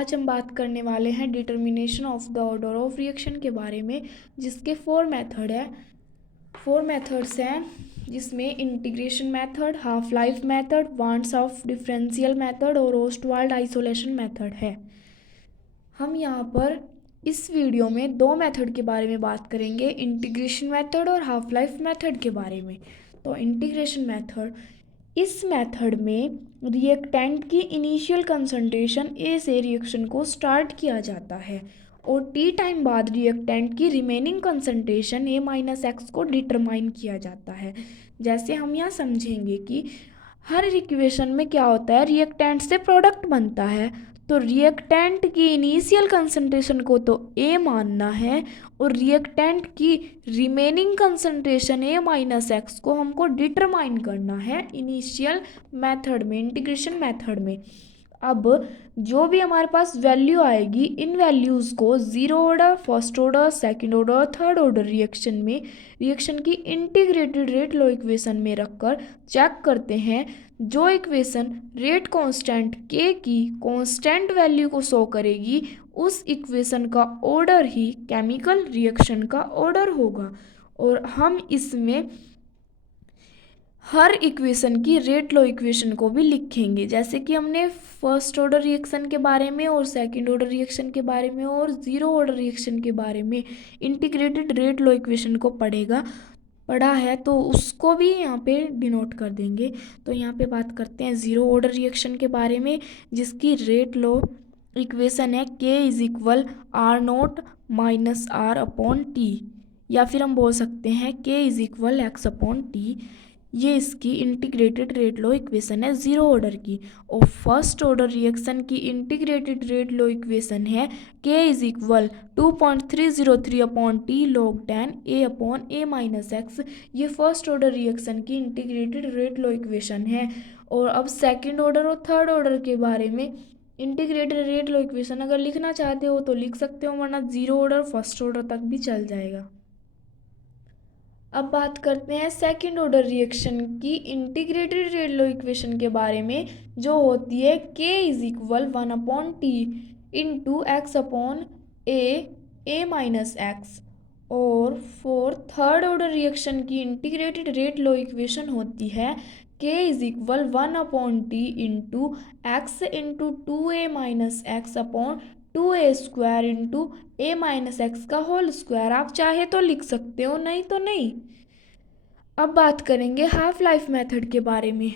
आज हम बात करने वाले हैं determination of the order of reaction के बारे में, जिसके फोर मेथड्स हैं, जिसमें integration method, half life method, wants of differential method और ओस्टवाल्ड आइसोलेशन मेथड है। हम यहाँ पर इस वीडियो में दो मेथड के बारे में बात करेंगे, इंटीग्रेशन मेथड और हाफ लाइफ मेथड के बारे में। तो इंटीग्रेशन मेथड, इस मेथड में रिएक्टेंट की इनिशियल कंसंट्रेशन ए से रिएक्शन को स्टार्ट किया जाता है और टी टाइम बाद रिएक्टेंट की रिमेनिंग कंसंट्रेशन ए माइनस एक्स को डिटरमाइन किया जाता है। जैसे हम यहाँ समझेंगे कि हर इक्वेशन में क्या होता है, रिएक्टेंट से प्रोडक्ट बनता है, तो रिएक्टेंट की इनिशियल कंसंट्रेशन को तो ए मानना है और रिएक्टेंट की रिमेनिंग कंसंट्रेशन ए माइनस एक्स को हमको डिटरमाइन करना है इनिशियल मेथड में, इंटीग्रेशन मेथड में। अब जो भी हमारे पास वैल्यू आएगी, इन वैल्यूज़ को zero order, first order, second order, third order reaction में रिएक्शन की इंटीग्रेटेड रेट लॉ इक्वेशन में रखकर चेक करते हैं। जो इक्वेशन रेट कांस्टेंट के की कांस्टेंट वैल्यू को शो करेगी, उस इक्वेशन का ऑर्डर ही केमिकल रिएक्शन का ऑर्डर होगा। और हम इसमें हर इक्वेशन की रेट लॉ इक्वेशन को भी लिखेंगे, जैसे कि हमने फर्स्ट ऑर्डर रिएक्शन के बारे में और सेकंड ऑर्डर रिएक्शन के बारे में और जीरो ऑर्डर रिएक्शन के बारे में इंटीग्रेटेड रेट लॉ इक्वेशन को पढ़ा है, तो उसको भी यहाँ पे डिनोट कर देंगे। तो यहाँ पे बात करते हैं जीरो ऑर्डर रिएक्शन के बारे में, जिसकी रेट लॉ इक्वेशन है K is equal R naught minus R upon T, या फिर हम बोल सकते हैं K is equal X upon T. ये इसकी इंटीग्रेटेड रेट लॉ इक्वेशन है जीरो ऑर्डर की। और फर्स्ट ऑर्डर रिएक्शन की इंटीग्रेटेड रेट लॉ इक्वेशन है K is equal 2.303 upon T log 10 A upon A minus X. ये फर्स्ट ऑर्डर रिएक्शन की integrated rate law equation है। और अब सेकंड ऑर्डर और थर्ड ऑर्डर के बारे में इंटीग्रेटेड रेट लॉ इक्वेशन अगर लिखना चाहते हो तो लिख सकते हो, वरना जीरो ऑर्डर फर्स्ट ऑर्डर तक भी चल जाएगा। अब बात करते हैं सेकंड ऑर्डर रिएक्शन की इंटीग्रेटेड रेट लॉ इक्वेशन के बारे में, जो होती है K is equal 1 upon T into x upon A minus x. और फॉर थर्ड ऑर्डर रिएक्शन की इंटीग्रेटेड रेट लॉ इक्वेशन होती है K is equal 1 upon T into x into 2a minus x upon 2a square into a minus x का whole square. आप चाहे तो लिख सकते हो, नहीं तो नहीं। अब बात करेंगे हाफ लाइफ मेथड के बारे में।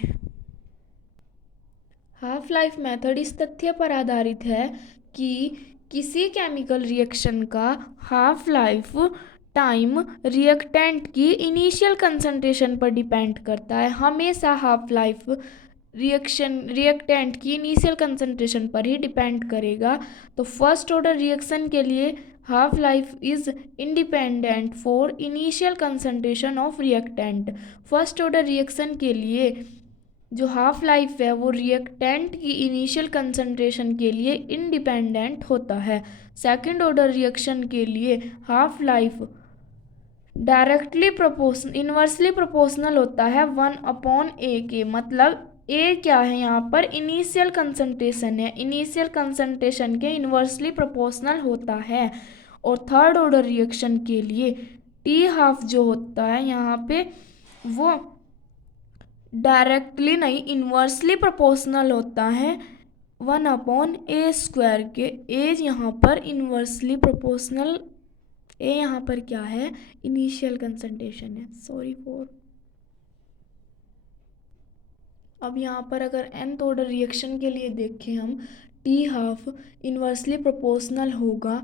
हाफ लाइफ मेथड इस तथ्य पर आधारित है कि किसी केमिकल रिएक्शन का हाफ लाइफ टाइम रिएक्टेंट की इनिशियल कंसंट्रेशन पर डिपेंड करता है। हमेशा हाफ लाइफ रिएक्टेंट की इनिशियल कंसंट्रेशन पर ही डिपेंड करेगा। तो फर्स्ट ऑर्डर रिएक्शन के लिए half life is independent for initial concentration of reactant. First order reaction के लिए जो हाफ लाइफ है वो रिएक्टेंट की इनिशियल कंसंट्रेशन के लिए इंडिपेंडेंट होता है। सेकंड ऑर्डर रिएक्शन के लिए half life directly inversely proportional होता है 1 अपॉन ए के। मतलब ए क्या है यहाँ पर, इनिशियल कंसंट्रेशन है, इनिशियल कंसंट्रेशन के इनवर्सली प्रोपोर्शनल होता है। और थर्ड ऑर्डर रिएक्शन के लिए टी हाफ जो होता है यहाँ पे वो डायरेक्टली नहीं, इनवर्सली प्रोपोर्शनल होता है 1 अपॉन ए स्क्वायर के। ए यहाँ पर इनवर्सली प्रोपोर्शनल, ए यहाँ पर क्या है, इनिशियल कंसंट्रेशन है, सॉरी फॉर। अब यहाँ पर अगर nth ऑर्डर रिएक्शन के लिए देखें हम, टी हाफ इनवर्सली प्रोपोर्शनल होगा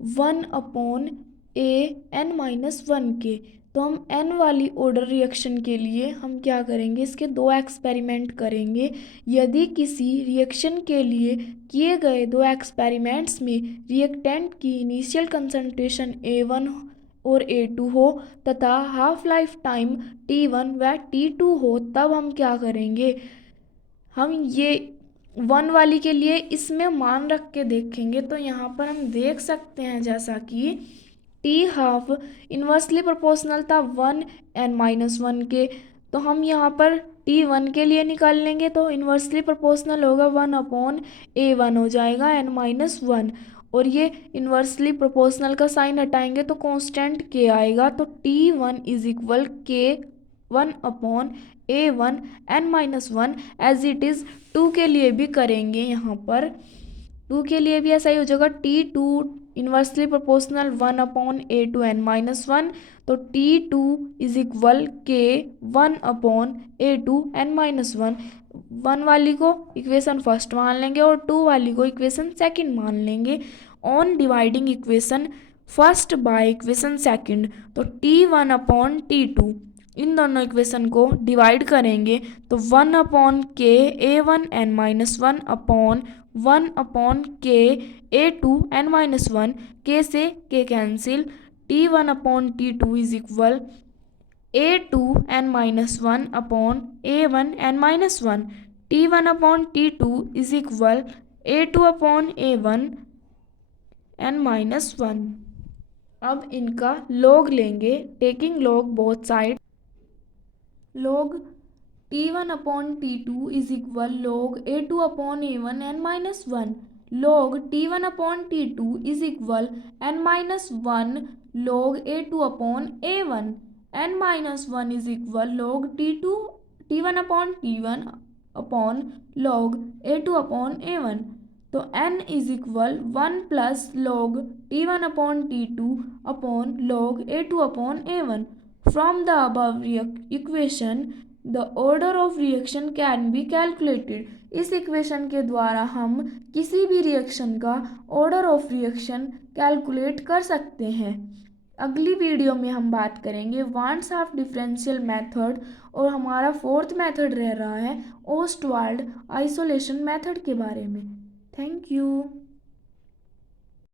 1 अपॉन ए एन माइनस 1 के। तो हम n वाली ऑर्डर रिएक्शन के लिए हम क्या करेंगे, इसके दो एक्सपेरिमेंट करेंगे। यदि किसी रिएक्शन के लिए किए गए दो एक्सपेरिमेंट्स में रिएक्टेंट की इनिशियल कंसंट्रेशन A1 और A2 हो तथा हाफ लाइफ टाइम T1 व T2 हो, तब हम क्या करेंगे, हम ये 1 वाली के लिए इसमें मान रख के देखेंगे। तो यहाँ पर हम देख सकते हैं जैसा कि टी हाफ इन्वर्सली प्रोपोर्शनल था 1 n-1 के, तो हम यहाँ पर T1 के लिए निकाल लेंगे तो इन्वर्सली प्रोपोर्शनल होगा 1/A1 हो जाएगा n-1, और ये इन्वर्सली प्रोपोर्शनल का साइन हटाएंगे तो कांस्टेंट k आएगा, तो T1 is equal k 1/A1 n-1 as it is. 2 के लिए भी करेंगे, यहाँ पर 2 के लिए भी ऐसा ही हो जाएगा। T2 inversely proportional 1/A2 n-1, तो T2 is equal k 1/A2 n-1। 1 वाली को इक्वेशन फर्स्ट मान लेंगे और 2 वाली को इक्वेशन सेकंड मान लेंगे on dividing equation first by equation second. तो T1/T2 इन दोनों इक्वेशन को डिवाइड करेंगे तो 1/k A1 n-1 upon 1/k A2 n-1, k से k cancel. T1/T2 is equal A2 n-1 upon A1 n-1। T1/T2 is equal A2/A1 n-1। अब इनका log लेंगे, taking log both side. log T1/T2 is equal log A2/A1 n-1। log T1/T2 is equal n-1 log A2/A1 n-1 is equal log T1/T1 upon log A2/A1। तो n is equal 1 plus log T1/T2 upon log A2/A1। From the above equation, the order of reaction can be calculated. इस equation के द्वारा हम किसी भी reaction का order of reaction calculate कर सकते हैं। अगली वीडियो में हम बात करेंगे वान-शाफ्ट डिफरेंशियल मेथड, और हमारा 4th मेथड रह रहा है ओस्टवाल्ड आइसोलेशन मेथड के बारे में। Thank you.